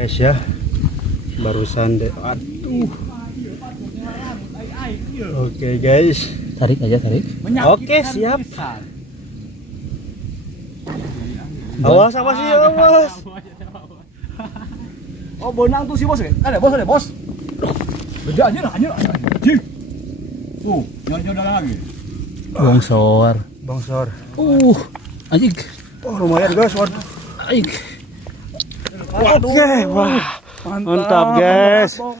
Guys ya, barusan deh. Aduh. Oke guys, Tarik aja, tarik. oke siap. Awas apa sih, awas. Oh, bonang tuh si bos ya? Ada bos. Beda aja lah, anjir. Nyonya lagi. Bongsor. Bongsor. Anjing. Oh lumayan guys, waduh. Anjing. Oke, wah mantap guys.